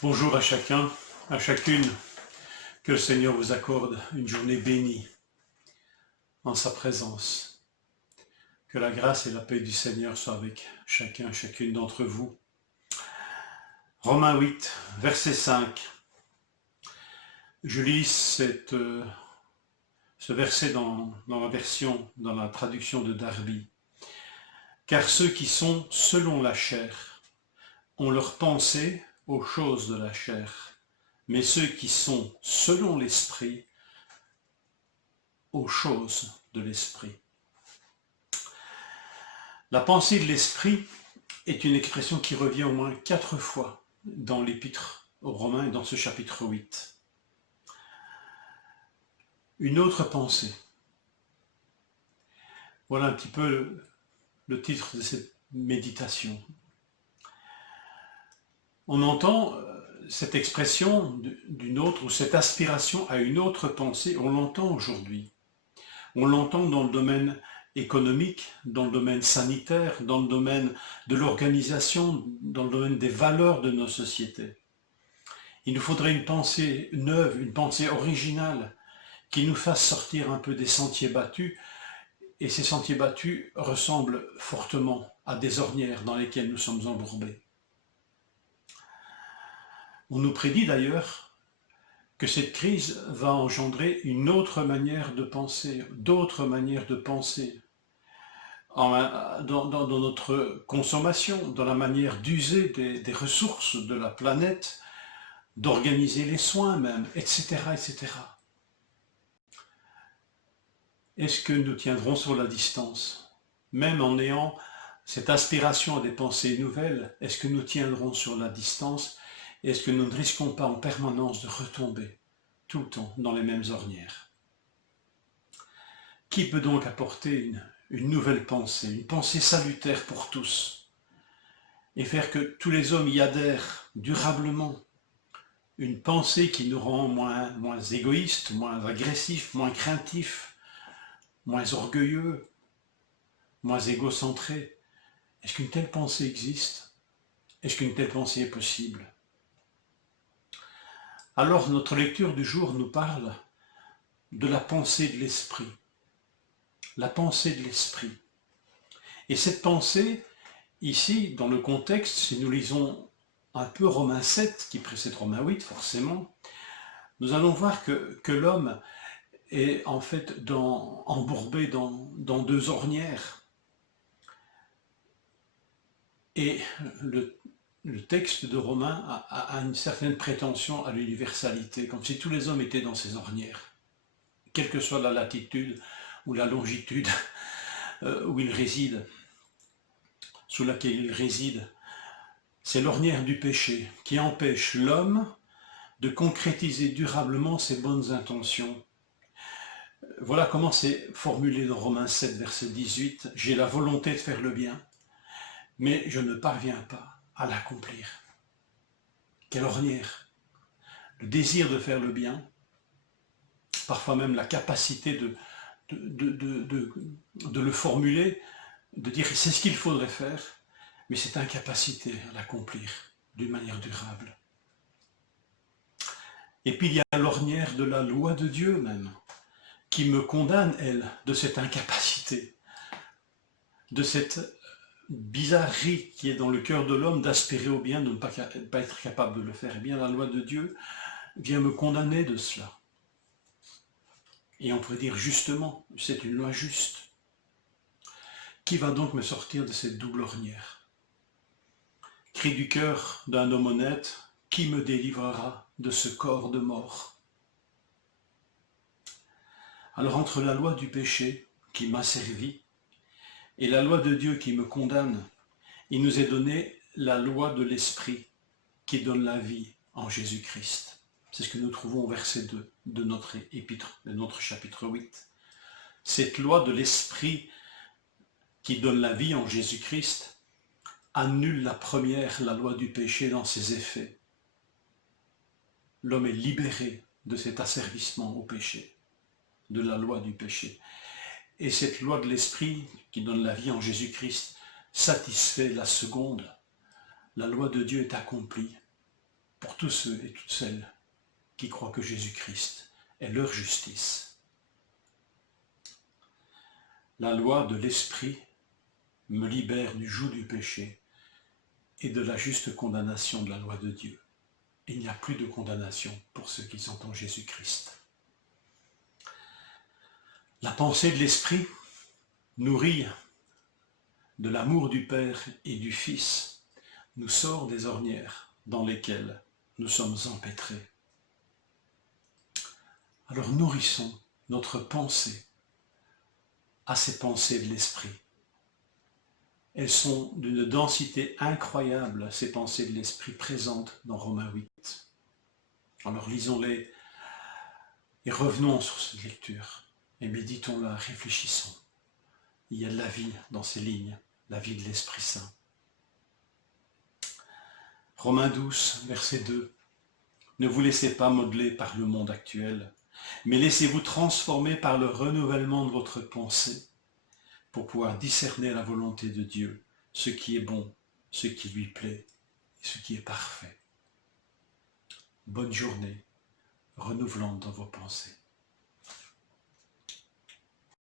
Bonjour à chacun, à chacune, que le Seigneur vous accorde une journée bénie en sa présence. Que la grâce et la paix du Seigneur soient avec chacun, chacune d'entre vous. Romains 8, verset 5. Je lis ce verset dans la traduction de Darby. Car ceux qui sont selon la chair ont leur pensée aux choses de la chair, mais ceux qui sont selon l'esprit aux choses de l'esprit. La pensée de l'esprit est une expression qui revient au moins 4 fois dans l'épître aux Romains et dans ce chapitre 8. Une autre pensée. Voilà un petit peu le titre de cette méditation. On entend cette expression d'une autre, ou cette aspiration à une autre pensée, on l'entend aujourd'hui. On l'entend dans le domaine économique, dans le domaine sanitaire, dans le domaine de l'organisation, dans le domaine des valeurs de nos sociétés. Il nous faudrait une pensée neuve, une pensée originale, qui nous fasse sortir un peu des sentiers battus, et ces sentiers battus ressemblent fortement à des ornières dans lesquelles nous sommes embourbés. On nous prédit d'ailleurs que cette crise va engendrer une autre manière de penser, d'autres manières de penser dans notre consommation, dans la manière d'user des ressources de la planète, d'organiser les soins même, etc., etc. Est-ce que nous tiendrons sur la distance? Même en ayant cette aspiration à des pensées nouvelles, est-ce que nous tiendrons sur la distance? Est-ce que nous ne risquons pas en permanence de retomber tout le temps dans les mêmes ornières? Qui peut donc apporter une nouvelle pensée, une pensée salutaire pour tous, et faire que tous les hommes y adhèrent durablement? Une pensée qui nous rend moins égoïstes, moins agressifs, moins craintifs, moins orgueilleux, moins égocentrés. Est-ce qu'une telle pensée existe? Est-ce qu'une telle pensée est possible? Alors notre lecture du jour nous parle de la pensée de l'esprit. La pensée de l'esprit. Et cette pensée, ici, dans le contexte, si nous lisons un peu Romains 7, qui précède Romains 8, forcément, nous allons voir que l'homme est en fait embourbé dans deux ornières. Et le texte de Romains a une certaine prétention à l'universalité, comme si tous les hommes étaient dans ces ornières, quelle que soit la latitude ou la longitude où ils résident, sous laquelle ils résident. C'est l'ornière du péché qui empêche l'homme de concrétiser durablement ses bonnes intentions. Voilà comment c'est formulé dans Romains 7, verset 18. « J'ai la volonté de faire le bien, mais je ne parviens pas à l'accomplir. » Quelle ornière! Le désir de faire le bien, parfois même la capacité de le formuler, de dire c'est ce qu'il faudrait faire, mais cette incapacité à l'accomplir d'une manière durable. Et puis il y a l'ornière de la loi de Dieu même, qui me condamne, elle, de cette incapacité, de cette bizarrerie qui est dans le cœur de l'homme d'aspirer au bien, de ne pas être capable de le faire. Eh bien, la loi de Dieu vient me condamner de cela. Et on pourrait dire justement, c'est une loi juste. Qui va donc me sortir de cette double ornière? Cri du cœur d'un homme honnête, qui me délivrera de ce corps de mort? Alors entre la loi du péché qui m'a servi et la loi de Dieu qui me condamne, il nous est donné la loi de l'esprit qui donne la vie en Jésus-Christ. C'est ce que nous trouvons au verset 2 de notre épître, de notre chapitre 8. Cette loi de l'esprit qui donne la vie en Jésus-Christ annule la première, la loi du péché, dans ses effets. L'homme est libéré de cet asservissement au péché, de la loi du péché. Et cette loi de l'esprit qui donne la vie en Jésus-Christ satisfait la seconde. La loi de Dieu est accomplie. pour tous ceux et toutes celles qui croient que Jésus-Christ est leur justice. La loi de l'Esprit me libère du joug du péché et de la juste condamnation de la loi de Dieu. Il n'y a plus de condamnation pour ceux qui sont en Jésus-Christ. La pensée de l'Esprit, nourrie de l'amour du Père et du Fils, nous sort des ornières dans lesquelles nous sommes empêtrés. Alors nourrissons notre pensée à ces pensées de l'Esprit. Elles sont d'une densité incroyable, ces pensées de l'Esprit présentes dans Romains 8. Alors lisons-les et revenons sur cette lecture et méditons-la, réfléchissons. Il y a de la vie dans ces lignes, la vie de l'Esprit Saint. Romains 12, verset 2. Ne vous laissez pas modeler par le monde actuel, mais laissez-vous transformer par le renouvellement de votre pensée pour pouvoir discerner la volonté de Dieu, ce qui est bon, ce qui lui plaît et ce qui est parfait. Bonne journée, renouvelante dans vos pensées.